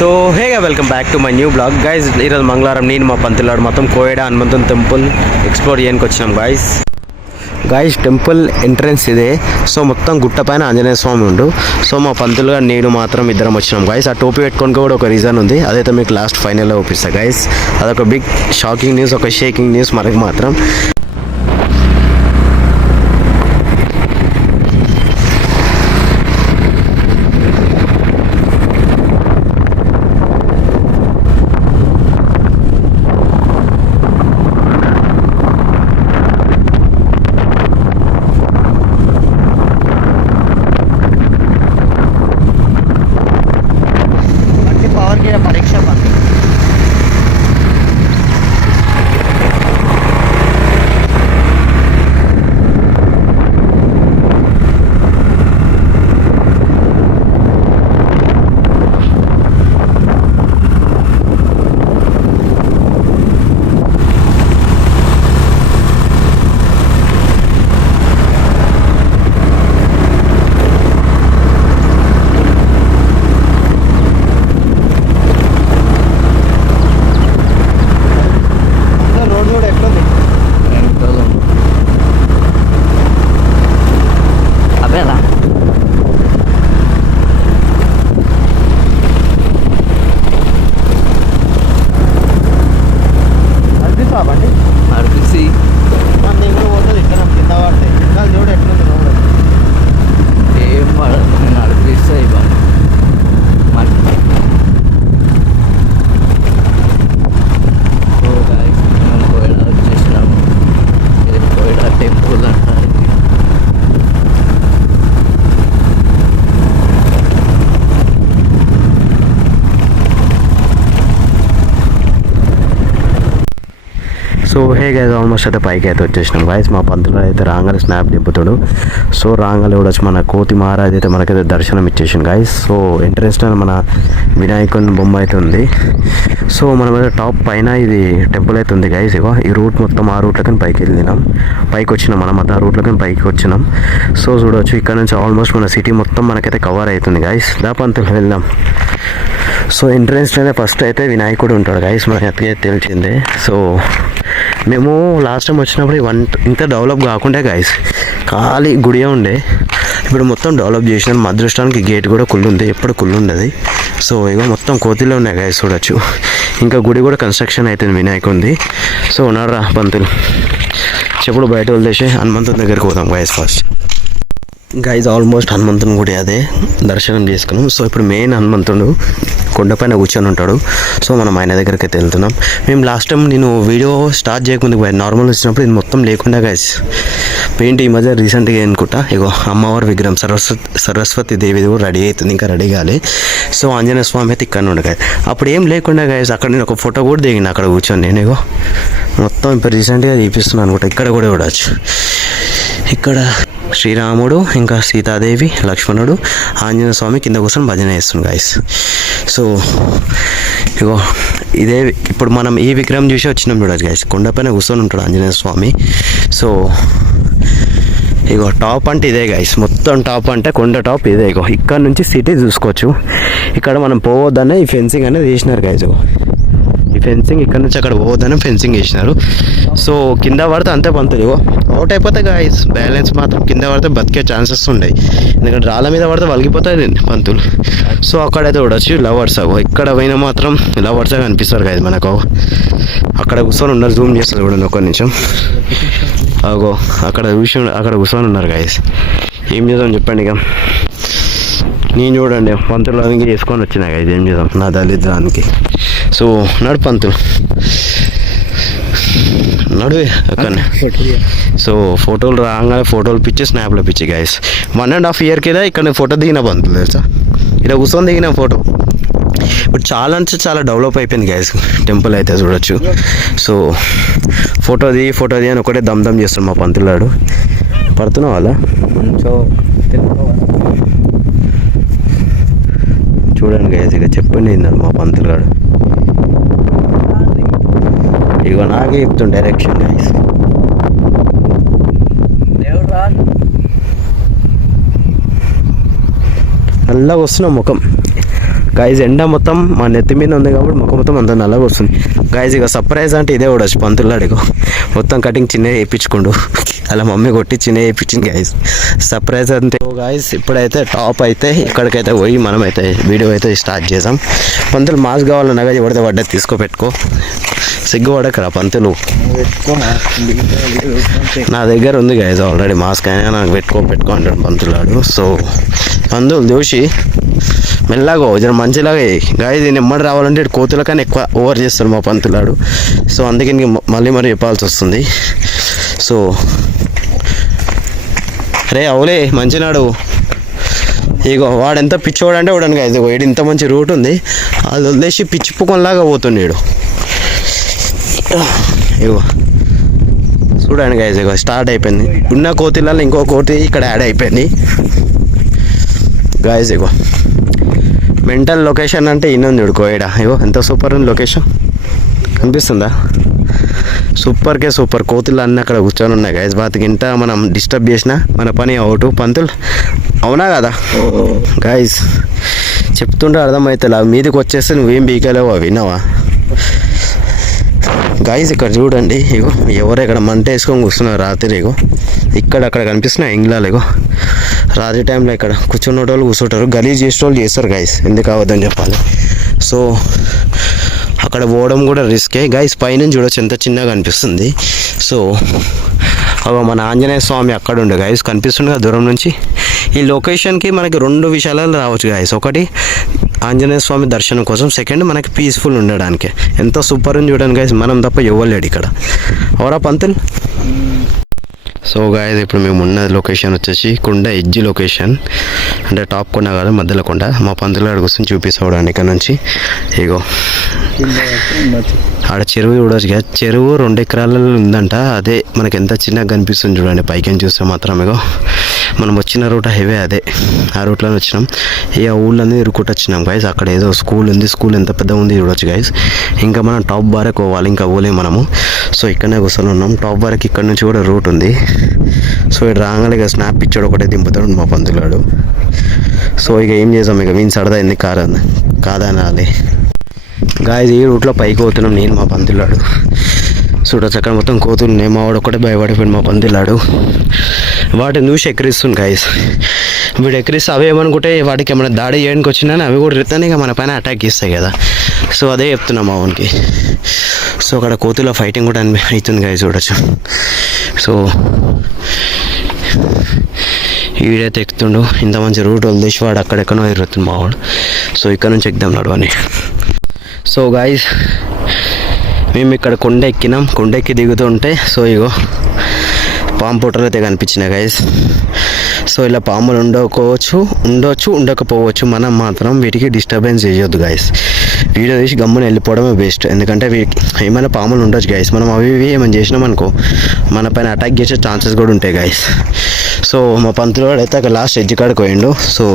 So హేగా welcome back to my new blog guys. ఈరోజు మంగళవారం నేను మా పంతులాడు మొత్తం కోయడ హనుమంతుని టెంపుల్ ఎక్స్ప్లోర్ చేయడానికి వచ్చినాం గాయస్. టెంపుల్ ఎంట్రన్స్ ఇదే. సో మొత్తం గుట్ట పైన ఆంజనేయ స్వామి ఉండు. సో మా పంతులుగా నేను మాత్రం ఇద్దరం వచ్చినాం గాయస్. ఆ టోపీ పెట్టుకొని కూడా ఒక రీజన్ ఉంది, అదైతే మీకు లాస్ట్ ఫైనల్లో చూపిస్తా గాయస్. అదొక బిగ్ షాకింగ్ న్యూస్, ఒక షేకింగ్ న్యూస్ మనకి మాత్రం. పరీక్ష సో హే గైస్, ఆల్మోస్ట్ అయితే పైకి అయితే వచ్చేసినాం గాయస్. మా పంతులు అయితే రాంగల్ స్నాప్ దింపుతాడు. సో రాంగల్ కూడా వచ్చి మన కోతి మహారాజ్ అయితే మనకైతే దర్శనం ఇచ్చేసాం గాయస్. సో ఎంట్రెన్స్ మన వినాయకుని బొమ్మ అయితే ఉంది. సో మనమైతే టాప్ పైన ఇది టెంపుల్ అయితే ఉంది గాయస్. ఇగో ఈ రూట్ మొత్తం ఆ రూట్లకి పైకి వెళ్ళినాం, పైకి వచ్చినాం మనం ఆ రూట్లకి పైకి వచ్చినాం. సో చూడవచ్చు ఇక్కడ నుంచి ఆల్మోస్ట్ మన సిటీ మొత్తం మనకైతే కవర్ అవుతుంది గాయస్. దా పంతులు వెళ్దాం. సో ఎంట్రెన్స్లోనే ఫస్ట్ అయితే వినాయకుడు ఉంటాడు గాయస్, మనకి తెలిసిందే. సో మేము లాస్ట్ టైం వచ్చినప్పుడు ఇంత డెవలప్ కాకుండా గాయస్, ఖాళీ గుడియే ఉండే. ఇప్పుడు మొత్తం డెవలప్ చేసినాం. మా అదృష్టానికి గేట్ కూడా కుళ్ళుంది, ఎప్పుడు కుళ్ళుండదు. సో ఇక మొత్తం కోతిలో ఉన్నాయి గాయస్ చూడొచ్చు. ఇంకా గుడి కూడా కన్స్ట్రక్షన్ అవుతుంది వినాయకుంది. సో ఉన్నారా పంతులు, చెప్పుడు బయట వదిలేసి హనుమంతుని దగ్గరికి పోదాం గాయస్. ఫస్ట్ గైజ్ ఆల్మోస్ట్ హనుమంతుని గుడి అదే దర్శనం చేసుకున్నాం. సో ఇప్పుడు మెయిన్ హనుమంతుడు కొండపైన కూర్చొని ఉంటాడు. సో మనం ఆయన దగ్గరికి అయితే వెళ్తున్నాం. మేము లాస్ట్ టైం నేను వీడియో స్టార్ట్ చేయకుండా నార్మల్ వచ్చినప్పుడు ఇది మొత్తం లేకుండా గైజ్ పెయింట్ ఈ మధ్య రీసెంట్గా అనుకుంటా ఇగో అమ్మవారి విగ్రహం సరస్వతి దేవిది కూడా రెడీ అవుతుంది, ఇంకా రెడీ కాలే. సో ఆంజనేయ స్వామి అయితే ఇక్కడ ఉండే గాయస్. అప్పుడు ఏం లేకుండా గాయస్, అక్కడ నేను ఒక ఫోటో కూడా దిగిన అక్కడ కూర్చొని. నేను ఇగో మొత్తం ఇప్పుడు రీసెంట్గా చూపిస్తున్నాను అనుకుంటా. ఇక్కడ కూడా చూడవచ్చు. ఇక్కడ శ్రీరాముడు ఇంకా సీతాదేవి లక్ష్మణుడు ఆంజనేయ స్వామి కింద కూర్చొని భజన చేస్తుంది గాయస్. సో ఇగో ఇదే ఇప్పుడు మనం ఈ విగ్రహం చూసి వచ్చినాం చూడచ్చు గాయస్. కొండపైన కూర్చొని ఉంటాడు ఆంజనేయ స్వామి. సో ఇగో టాప్ అంటే ఇదే గాయస్, మొత్తం టాప్ అంటే కొండ టాప్ ఇదే. ఇగో ఇక్కడ నుంచి సిటీ చూసుకోవచ్చు. ఇక్కడ మనం పోవద్దనే ఈ ఫెన్సింగ్ అనేది వేసినారు గాయస్. ఈ ఫెన్సింగ్ ఇక్కడ నుంచి అక్కడ పోవద్దని ఫెన్సింగ్ వేసినారు. సో కింద పడితే అంతే పంతులు ఇగో అవుట్ అయిపోతే గాయస్. బ్యాలెన్స్ మాత్రం కింద పడితే బతికే ఛాన్సెస్ ఉన్నాయి, ఎందుకంటే రాళ్ళ మీద పడితే వలిగిపోతాయి పంతులు. సో అక్కడైతే చూడొచ్చు లవర్స్. అగో ఇక్కడ పోయినా మాత్రం లవర్స్ కనిపిస్తారు గాయస్ మనకు. అక్కడ కూర్చొని ఉన్నారు, జూమ్ చేస్తారు చూడండి ఒక నిమిషం. అగో అక్కడ కూర్చొని ఉన్నారు గాయస్. ఏం చేద్దాం చెప్పండి. ఇక నేను చూడండి పంతులు ఇంకా చేసుకొని వచ్చినా గాయస్. ఏం చేద్దాం నా దళిద్రానికి. సో నడు పంతులు నడువే అక్కడ. సో ఫోటోలు రాగానే ఫోటోలు పిచ్చి స్నాప్లో పిచ్చి గాయస్. 1.5 year కింద ఇక్కడ ఫోటో దిగిన పంతులు తెలుసా, ఇక్కడ కూర్చొని దిగిన ఫోటో. ఇప్పుడు చాలా అంటే చాలా డెవలప్ అయిపోయింది గాయస్ టెంపుల్ అయితే చూడొచ్చు. సో ఫోటో ది అని ఒకటే దమ్ చేస్తాడు మా పంతులాడు. పడుతున్నావు వాళ్ళ. సో చూడండి గాయస్, ఇక చెప్పండి మా పంతులాడు. ఇగో నాకే చెప్తాను డైరెక్షన్ గాయస్. నల్లగా వస్తున్నాం ముఖం. గాయస్ ఎండ మొత్తం మా నెత్తి మీద ఉంది కాబట్టి ముఖం మొత్తం అంత నల్లగా వస్తుంది గాయస్. ఇక సర్ప్రైజ్ అంటే ఇదే కూడా పంతులాడు ఇక మొత్తం కటింగ్ చిన్న వేయించుకోండు, అలా మమ్మీ కొట్టి చిన్న వేయించింది గాయస్. సర్ప్రైజ్ అంతే గాయస్. ఇప్పుడైతే టాప్ అయితే ఇక్కడికైతే పోయి మనమైతే వీడియో అయితే స్టార్ట్ చేసాం. పంతులు మాస్ కావాలన్నా కానీ ఎవరితో పడ్డా పెట్టుకో, సిగ్గుపడకరా పంతులు. నా దగ్గర ఉంది గాయస్ ఆల్రెడీ మాస్క్, అయినా నాకు పెట్టుకో అంటాడు పంతులాడు. సో పంతులు చూసి మెల్లగా జర మంచిలాగా గాయస్. దీన్ని ఎమ్మడి రావాలంటే కోతుల కానీ ఎక్కువ ఓవర్ చేస్తాడు మా పంతులాడు. సో అందుకే మళ్ళీ చెప్పాల్సి వస్తుంది. సో రే అవులే మంచినాడు. ఇగో వాడు ఎంత పిచ్చోడు అంటే వాడని గాయస్. వీడు ఇంత మంచి రూట్ ఉంది, అది వదిలేసి పిచ్చిప్పుకొనలాగా పోతుండేడు. ఇగో చూడండి గాయస్, ఇగో స్టార్ట్ అయిపోయింది. ఉన్న కోతిలలో ఇంకో కోతి ఇక్కడ యాడ్ అయిపోయింది గాయస్. ఇగో మెంటల్ లొకేషన్ అంటే ఇన్నుంది చూడు కోయడ. ఇగో ఎంత సూపర్ ఉంది లొకేషన్, కనిపిస్తుందా? సూపర్కే సూపర్. కోతులు అన్నీ అక్కడ కూర్చొని ఉన్నాయి గాయస్. వాటికి ఇంత మనం డిస్టర్బ్ చేసినా మన పని అవుట్. పంతులు అవునా కదా గాయస్? చెప్తుంటే అర్థమవుతుంది. అవి మీదకి వచ్చేస్తే నువ్వేం బీకలేవు, అవి విన్నావా గాయస్? ఇక్కడ చూడండి, ఇగో ఎవరు ఇక్కడ మంట వేసుకొని కూర్చున్నారు రాత్రి. ఇగో అక్కడ కనిపిస్తున్నాయి ఇంగ్లాలు. ఇగో రాత్రి టైంలో ఇక్కడ కూర్చున్న వాళ్ళు కూర్చుంటారు, గలీజ్ చేసే వాళ్ళు చేస్తారు గాయస్. ఎందుకు అవ్వద్దని చెప్పాలి. సో అక్కడ పోవడం కూడా రిస్కే గాయస్. పైన చూడొచ్చు ఎంత చిన్నగా అనిపిస్తుంది. సో మన ఆంజనేయ స్వామి అక్కడ ఉండే గాయస్, కనిపిస్తుంది కదా దూరం నుంచి. ఈ లొకేషన్కి మనకి 2 విషయాలు రావచ్చు గాయస్. ఒకటి ఆంజనేయ స్వామి దర్శనం కోసం, సెకండ్ మనకి పీస్ఫుల్ ఉండడానికి. ఎంత సూపర్ ఉంది చూడండి గాయస్. మనం తప్ప ఇవ్వలేడు ఇక్కడ. అవరా పంతులు? సో గాయస్ ఇప్పుడు మేము ఉన్న లొకేషన్ వచ్చేసి కొండ ఎడ్జ్ లొకేషన్, అంటే టాప్ కొండ కాదు మధ్యలో కొండ. మా పంతులు అడుగుస్తుంది చూపిస్తాడు ఇక్కడ నుంచి. ఇగో ఆడ చెరువు చూడవచ్చు కదా, చెరువు 2 ఎకరాలలో ఉందంట. అదే మనకి ఎంత చిన్నగా కనిపిస్తుంది చూడండి పైకి చూస్తే మాత్రం. ఇగో మనం వచ్చిన రూట్ హైవే అదే, ఆ రూట్లోనే వచ్చినాం. ఇక ఊళ్ళన్నీ ఇరుక్కుంటూ వచ్చినాం గాయస్. అక్కడ ఏదో స్కూల్ ఉంది, స్కూల్ ఎంత పెద్ద ఉంది చూడొచ్చు గాయస్. ఇంకా మనం టాప్ బార్కి పోవాలి, ఇంకా పోలేము మనము. సో ఇక్కడనే కూర్చొని ఉన్నాం. టాప్ బార్కి ఇక్కడ నుంచి కూడా రూట్ ఉంది. సో ఇటు రాగానే ఇక స్నాప్ ఇచ్చాడు ఒకటే దింపుతాడు మా పంతులాడు. సో ఇక ఏం చేసాం, ఇక వీని సరదా ఎందుకు కాదనాలి గాయస్. ఈ రూట్లో పైకి పోతున్నాం నేను మా పంతులాడు. చూడొచ్చు అక్కడ మొత్తం కోతులు ఉన్నాయి. మా వాడు ఒకటే భయపడిపోయింది మా పంతులాడు. వాటిని చూసి ఎక్కిరిస్తుంది గాయస్. వీడు ఎక్కిరిస్తే అవి ఏమనుకుంటే వాటికి ఏమైనా దాడి చేయడానికి వచ్చినా అవి కూడా రిటర్న్ ఇక మన పైన అటాక్ చేస్తాయి కదా. సో అదే చెప్తున్నాం మా వానికి. సో అక్కడ కోతుల ఫైటింగ్ కూడా అవుతుంది గాయస్ చూడొచ్చు. సో వీడైతే ఎక్కుతుండు, ఇంత మంచి రూట్ వదిలేసి వాడు అక్కడెక్కడో ఎరుగుతుంది మా వాడు. సో ఇక్కడ నుంచి ఎక్కుదాం నడవని. సో గాయస్ మేము ఇక్కడ కొండ ఎక్కినాం. కొండ ఎక్కి దిగుతుంటే సో ఇగో పాము పొట్టలు అయితే కనిపించినాయి గాయస్. సో ఇలా పాములు ఉండొచ్చు ఉండకపోవచ్చు. మనం మాత్రం వీటికి డిస్టర్బెన్స్ చేయొద్దు గాయస్. వీడియో తీసి గమ్మున వెళ్ళిపోవడమే బెస్ట్. ఎందుకంటే ఏమైనా పాములు ఉండొచ్చు గాయస్. మనం అవి ఏమైనా చేసినాం అనుకో మన పైన అటాక్ చేసే ఛాన్సెస్ కూడా ఉంటాయి గాయస్. సో మా పంతులు అయితే అక్కడ లాస్ట్ ఎడ్జ్ కాడికి పోయిండు. సో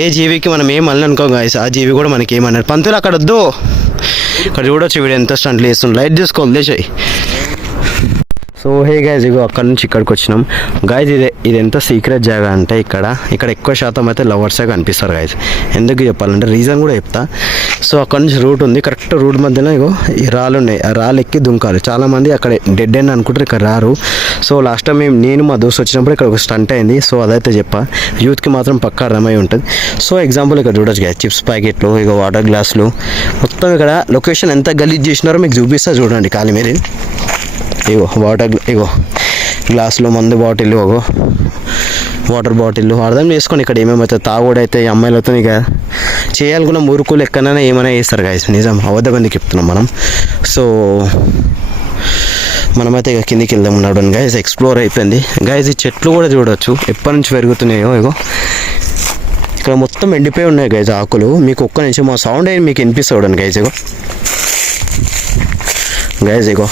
ఏ జీవికి మనం ఏమన్నా అనుకో గాయస్, ఆ జీవి కూడా మనకి ఏమన్నారు. పంతులు అక్కడ వద్దు, ఇక్కడ చూడొచ్చు వీడు ఎంత స్టంట్లు వేస్తుంది. లైట్ తీసుకో వదిలేసాయి. సో హే గాయస్ ఇగో అక్కడ నుంచి ఇక్కడికి వచ్చినాం గాయస్. ఇది ఎంత సీక్రెట్ జాగా అంటే ఇక్కడ ఎక్కువ శాతం అయితే లవర్సే కనిపిస్తారు గాయస్. ఎందుకు చెప్పాలంటే రీజన్ కూడా చెప్తా. సో అక్కడ నుంచి రూట్ ఉంది, కరెక్ట్ రూట్ మధ్యలో ఇగో ఈ రాళ్ళు ఉన్నాయి. ఆ రాళ్ళు ఎక్కి దుంకాలి. చాలామంది అక్కడ డెడ్ ఎండ్ అనుకుంటారు, ఇక్కడ రారు. సో లాస్ట్ టైం నేను మా దోస్తు వచ్చినప్పుడు ఇక్కడ ఒక స్టంట్ అయింది. సో అదైతే చెప్పా, యూత్కి మాత్రం పక్కా అర్థమై ఉంటుంది. సో ఎగ్జాంపుల్ ఇక్కడ చూడొచ్చు గాయస్, చిప్స్ ప్యాకెట్లు, ఇగో వాటర్ గ్లాసులు మొత్తం ఇక్కడ లొకేషన్ ఎంత గలీజ్ చేసినారో మీకు చూపిస్తా చూడండి ఖాళీ మీరు. ఇగో ఇగో గ్లాసులో మందు బాటిల్, ఇగో వాటర్ బాటిల్. అర్థం చేసుకోండి ఇక్కడ ఏమేమైతే తాగుడైతే అమ్మాయిలతో ఇక చేయాలనుకున్న మురుకులు ఎక్కడైనా ఏమైనా చేస్తారు గాయస్. నిజం అబద్ధం చెప్తున్నాం మనం. సో మనమైతే ఇక కిందికి వెళ్దాం ఉన్నాడు గాయస్. ఎక్స్ప్లోర్ అయిపోయింది గాయస్. ఈ చెట్లు కూడా చూడవచ్చు ఎప్పటి నుంచి పెరుగుతున్నాయో. ఇగో ఇక్కడ మొత్తం ఎండిపోయి ఉన్నాయి గాయస్ ఆకులు. మీకు ఒక్క నిమిషం మా సౌండ్ అయినా మీకు వినిపిస్తాడు గాయస్. ఇగో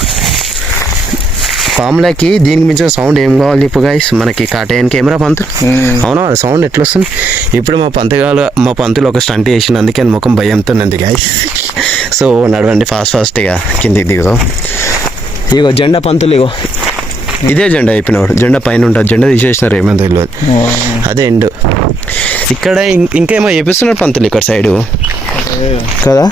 పాములకి దీనికి మించిన సౌండ్ ఏం కావాలి చెప్పు గాయస్. మనకి కాటేయన్ కెమెరా పంతులు అవునా, సౌండ్ ఎట్లా వస్తుంది? ఇప్పుడు మా పంతులు ఒక స్టంట్ చేసింది, అందుకే ముఖం భయంతో ఉంది గాయస్. సో నడవండి ఫాస్ట్గా కిందికి దిగుతాం. ఇగో జెండా పంతులు, ఇగో ఇదే జెండా అయిపోయినాడు. జెండా పైన ఉంటుంది, జెండా తీసేసినారు ఏమో తెలియదు. అదే ఎండ్. ఇక్కడ ఇంకేమో చేపిస్తున్నారు పంతులు ఇక్కడ సైడు కదా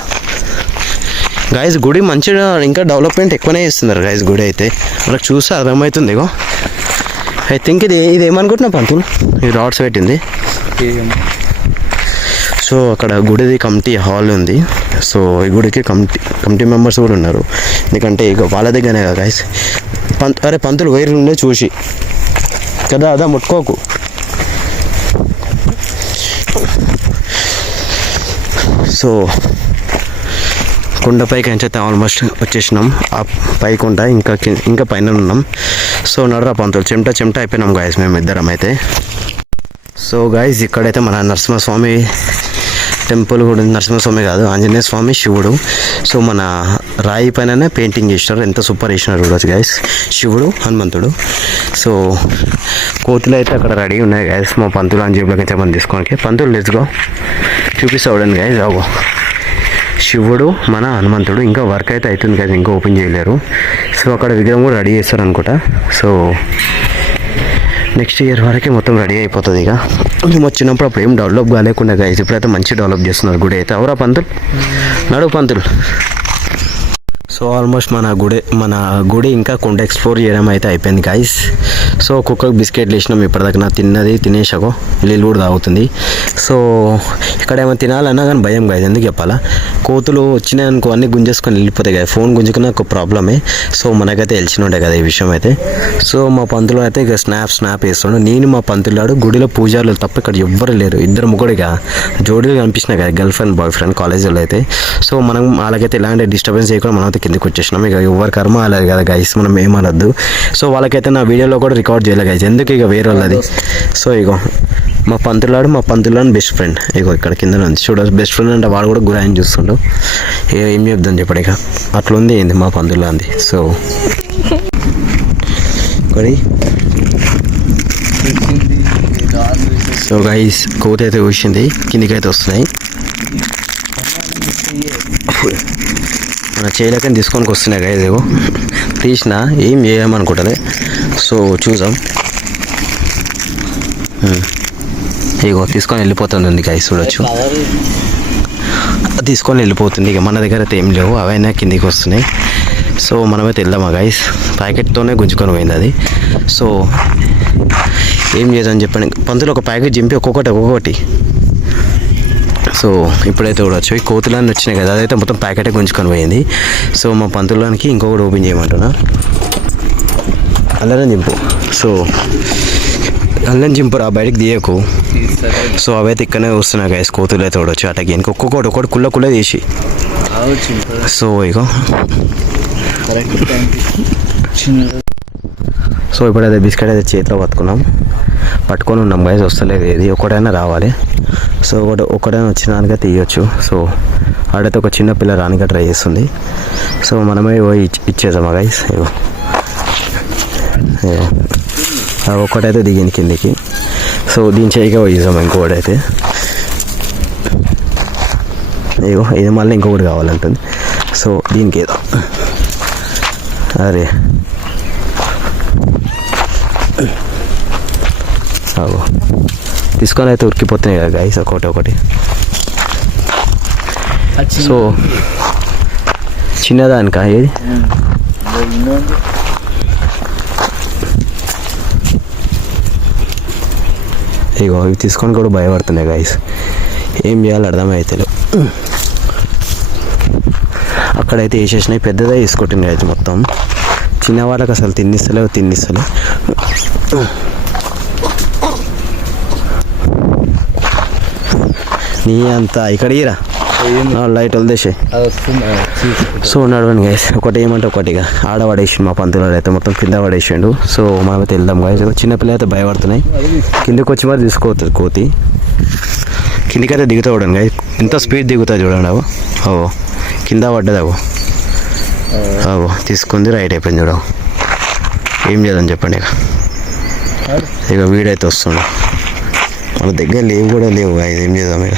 గైస్. గుడి మంచిగా ఇంకా డెవలప్మెంట్ ఎక్కువనే చేస్తున్నారు గైస్. గుడి అయితే మనకు చూస్తే అర్థమవుతుంది. ఇగో ఐ థింక్ ఇది ఏమనుకుంటున్నా పంతులు, ఈ రాడ్స్ పెట్టింది. సో అక్కడ గుడిది కమిటీ హాల్ ఉంది. సో ఈ గుడికి కమిటీ మెంబర్స్ కూడా ఉన్నారు. ఎందుకంటే ఇక వాళ్ళ దగ్గరనే కదా గైస్. అరే పంతులు వైరు ఉండే చూసి కదా, అదా ముట్టుకోకు. సో కొండపైకి అయితే ఆల్మోస్ట్ వచ్చేసినాం. ఆ పైకి ఉంటా ఇంకా పైన ఉన్నాం. సో నడరా పంతులు, చెమట అయిపోయినాం గాయస్ మేము ఇద్దరం అయితే. సో గాయస్ ఇక్కడైతే మన నరసింహస్వామి టెంపుల్ కూడా ఉంది. నరసింహస్వామి కాదు, ఆంజనేయ స్వామి, శివుడు. సో మన రాయి పైననే పెయింటింగ్ చేసినారు. ఎంత సూపర్ చేసినారు చూడొచ్చు గాయస్. శివుడు, హనుమంతుడు. సో కోతులు అయితే అక్కడ రెడీ ఉన్నాయి గాయస్. మా పంతులు అని జేబులోకి అయితే మనం తీసుకోనికి. పంతులు లెట్స్ గో చూపిస్తా చూడండి గాయస్. అగో శివుడు, మన హనుమంతుడు. ఇంకా వర్క్ అయితే అవుతుంది కదా, ఇంకా ఓపెన్ చేయలేరు. సో అక్కడ విగ్రహం కూడా రెడీ చేస్తారు అనుకుంటా. సో నెక్స్ట్ ఇయర్ వరకే మొత్తం రెడీ అయిపోతుంది. ఇక మేము వచ్చినప్పుడు అప్పుడు ఏం డెవలప్ కాలేకుండా గైస్, ఇప్పుడైతే మంచి డెవలప్ చేస్తున్నారు గుడి అయితే. అవురా పంతులు, నడువు పంతులు. సో ఆల్మోస్ట్ మన గుడి ఇంకా కొండ ఎక్స్ప్లోర్ చేయడం అయితే అయిపోయింది గైస్. సో ఒక్కొక్క బిస్కెట్లు వేసినాం ఇప్పటిదాకా. నా తిన్నది తినేసాకో నీళ్ళు కూడా తాగుతుంది. సో ఇక్కడ ఏమైనా తినాలన్నా కానీ భయం గైస్. ఎందుకు చెప్పాలా, కోతులు వచ్చినాయి అనుకో అన్నీ గుంజేసుకొని వెళ్ళిపోతాయి కదా. ఫోన్ గుంజుకున్న ఒక ప్రాబ్లమే. సో మనకైతే తెలిసిన ఉంటాయి కదా ఈ విషయం అయితే. సో మా పంతులు అయితే ఇక స్నాప్ వేస్తున్నాడు. నేను మా పంతులాడు గుడిలో పూజారులు తప్ప ఇక్కడ ఎవ్వరు లేరు. ఇద్దరు ముగ్గురుగా జోడీలు కనిపించినాయి కదా, గర్ల్ ఫ్రెండ్ బాయ్ ఫ్రెండ్ కాలేజీలో అయితే. సో మనం వాళ్ళకైతే ఎలాంటి డిస్టర్బెన్స్ చేయకుండా మనం అయితే కిందకి వచ్చేసినాం. ఇక ఎవరి కర్మ అలాగే కదా గైస్, మనం ఏమనద్దు. సో వాళ్ళకైతే నా వీడియోలో కూడా రికార్డ్ చేయలే గైస్, ఎందుకు ఇక వేరే వాళ్ళది. సో ఇగో మా పంతులాడు బెస్ట్ ఫ్రెండ్ ఇగో ఇక్కడ కింద ఉంది చూడ. బెస్ట్ ఫ్రెండ్ అంటే వాడు కూడా గురాయిని చూస్తుండు. ఏం చెప్దాం చెప్పడు ఇక అట్లా ఉంది ఏంది మా పంతులా అంది. సో సో గైస్ కోత అయితే కూర్చుంది, కిందికి అయితే వస్తున్నాయి. మన చేయలేకని తీసుకొని వస్తున్నాయి గైస్. ఏవో తీసిన ఏం చేయమనుకుంటుంది. సో చూసాం. ఇగో తీసుకొని వెళ్ళిపోతుంది గైస్, చూడొచ్చు. తీసుకొని వెళ్ళిపోతుంది. ఇక మన దగ్గర అయితే ఏం లేవు, అవైనా కిందికి వస్తున్నాయి. సో మనమైతే వెళ్దామా గైస్. ప్యాకెట్తోనే గుంజుకొని పోయింది అది. సో ఏం చేద్దామని చెప్పండి పంతులు, ఒక ప్యాకెట్ చింపి ఒక్కొక్కటి. సో ఇప్పుడైతే చూడవచ్చు ఈ కోతులన్నీ వచ్చినాయి కదా, అదైతే మొత్తం ప్యాకెటే గుంజుకొని పోయింది. సో మా పంతులానికి ఇంకొకటి ఓపెన్ చేయమంటున్నా. అల్లరం చింపు. సో అల్లం చింపురా, బయటకు తీయకు. సో అవైతే ఇక్కడనే వస్తున్నాయి గైస్, కోతులు అయితే చూడవచ్చు. అటకి ఇంక ఒక్కొక్కటి కుల్ల తీసి. సో ఇగో సో ఇప్పుడైతే బిస్కెట్ అయితే చేతిలో పట్టుకొని ఉన్నాం గైస్. వస్తలేదు ఏది, ఒకటైనా రావాలి. సో ఒకటైనా వచ్చిన దానికే తీయొచ్చు. సో ఆడైతే ఒక చిన్న పిల్ల రానిగా ట్రై చేస్తుంది. సో మనమే ఇచ్చేసామా గైస్. ఒకటైతే దిగింది కిందికి. సో దీని చేయగా పోయిసాం ఇంకొకటైతే. ఇగో ఇది మళ్ళీ ఇంకొకటి కావాలంటుంది. సో దీనికి ఏదో అరే తీసుకొని అయితే ఉరికిపోతున్నాయి కదా గైస్ ఒకటి. సో చిన్నదానికా ఏది, ఇగో ఇవి తీసుకొని కూడా భయపడుతున్నాయి గైస్. ఏం చేయాలో అర్థమైతలేదు. అక్కడైతే వేసేసినాయి, పెద్దదే తీసుకొట్టింది అయితే మొత్తం. చిన్న వాళ్ళకి అసలు తిన్నిస్తలే. నీ అంతా ఇక్కడ ఇరా లైట్ వదిలేసే. సో నడవండి గైస్, ఒకటి ఏమంటే ఒకటిగా ఆడపడేసి మా పంతులు అయితే మొత్తం కింద పడేసిండు. సో మనమైతే వెళ్దాం గైస్. చిన్నపిల్లలు అయితే భయపడుతున్నాయి. కిందకి వచ్చి మరి తీసుకోవద్దు కోతి. కిందికైతే దిగుతా చూడండి గైస్, ఎంత స్పీడ్ దిగుతా చూడండి. అవో కింద పడ్డది. అవో తీసుకుంది, రైట్ అయిపోయింది చూడవు. ఏం చేద్దాం చెప్పండి. ఇక వీడైతే వస్తుండు, మన దగ్గర లేవు కూడా లేవు. ఏం చేద్దాం ఇక.